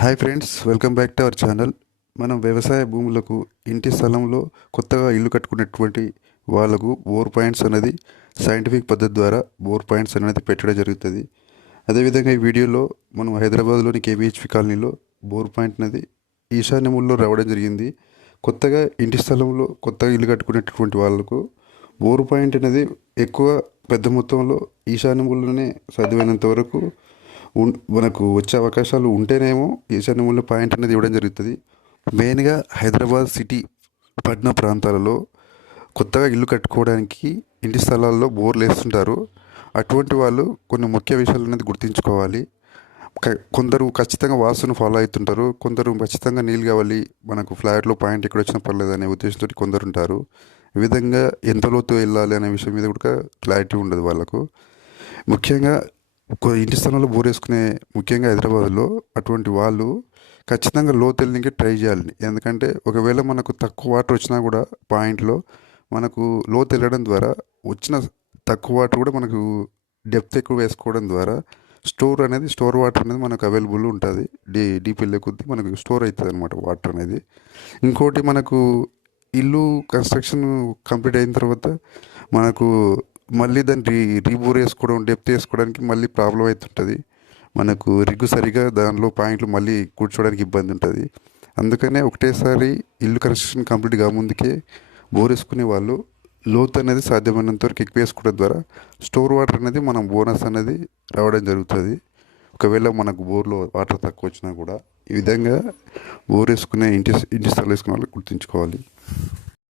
Hi friends, welcome back to our channel. మనం వ్యవసాయ భూములకు ఇంటి స్థలంలో కొత్తగా ఇల్లు కట్టుకునేటువంటి వాళ్ళకు బోర్ పాయింట్స్ అనేది సైంటిఫిక్ పద్ధతి ద్వారా బోర్ పాయింట్స్ అనేది పెట్టడం జరుగుతుంది. అదేవిధంగా ఈ వీడియోలో మనం హైదరాబాద్లోని కేబిహెచ్పి కాలనీలో బోర్ పాయింట్ అనేది ఈశాన్యముల్లో రావడం జరిగింది. కొత్తగా ఇంటి స్థలంలో కొత్తగా ఇల్లు కట్టుకునేటటువంటి వాళ్ళకు బోర్ పాయింట్ అనేది ఎక్కువ పెద్ద మొత్తంలో ఈశాన్యముల్లోనే సాధ్యమైనంత వరకు మనకు వచ్చే అవకాశాలు ఉంటేనేమో ఈశాన్యమూల పాయింట్ అనేది ఇవ్వడం జరుగుతుంది. మెయిన్గా హైదరాబాద్ సిటీ పట్టణ ప్రాంతాలలో కొత్తగా ఇల్లు కట్టుకోవడానికి ఇంటి స్థలాల్లో బోర్లు వేస్తుంటారు. అటువంటి వాళ్ళు కొన్ని ముఖ్య విషయాలు అనేది గుర్తుంచుకోవాలి. కొందరు ఖచ్చితంగా వాస్తును ఫాలో అవుతుంటారు, కొందరు ఖచ్చితంగా నీళ్ళు కావాలి, మనకు ఫ్లాట్లో పాయింట్ ఎక్కడ వచ్చినా పర్లేదు అనే ఉద్దేశంతో కొందరు ఉంటారు. ఈ విధంగా ఎంత లోతు వెళ్ళాలి అనే విషయం మీద కూడా క్లారిటీ ఉండదు వాళ్ళకు. ముఖ్యంగా ఇంటి స్థలంలో బోర్ వేసుకునే ముఖ్యంగా హైదరాబాద్లో అటువంటి వాళ్ళు ఖచ్చితంగా లోతు వెళ్ళడానికి ట్రై చేయాలి. ఎందుకంటే ఒకవేళ మనకు తక్కువ వాటర్ వచ్చినా కూడా పాయింట్లో మనకు లోతు వెళ్ళడం ద్వారా వచ్చిన తక్కువ వాటర్ కూడా మనకు డెప్త్ ఎక్కువ వేసుకోవడం ద్వారా స్టోర్ వాటర్ అనేది మనకు అవైలబుల్ ఉంటుంది. డీప్ వెళ్ళే కొద్దీ మనకు స్టోర్ అవుతుంది అనమాట వాటర్ అనేది. ఇంకోటి మనకు ఇల్లు కన్స్ట్రక్షన్ కంప్లీట్ అయిన తర్వాత మనకు మళ్ళీ దాన్ని రీబోర్ వేసుకోవడం, డెప్త్ వేసుకోవడానికి మళ్ళీ ప్రాబ్లం అవుతుంటుంది. మనకు రిగ్గు సరిగా దానిలో పాయింట్లు మళ్ళీ కూర్చోవడానికి ఇబ్బంది ఉంటుంది. అందుకనే ఒకటేసారి ఇల్లు కన్స్ట్రక్షన్ కంప్లీట్ కాకముందుకే బోర్ వేసుకునే వాళ్ళు లోతు అనేది సాధ్యమైనంత వరకు ఎక్కువ వేసుకోవడం ద్వారా స్టోర్ వాటర్ అనేది మనం బోనస్ అనేది రావడం జరుగుతుంది. ఒకవేళ మనకు బోర్లో వాటర్ తక్కువ వచ్చినా కూడా ఈ విధంగా బోర్ వేసుకునే ఇంటి స్థలం వేసుకునే వాళ్ళు గుర్తుంచుకోవాలి.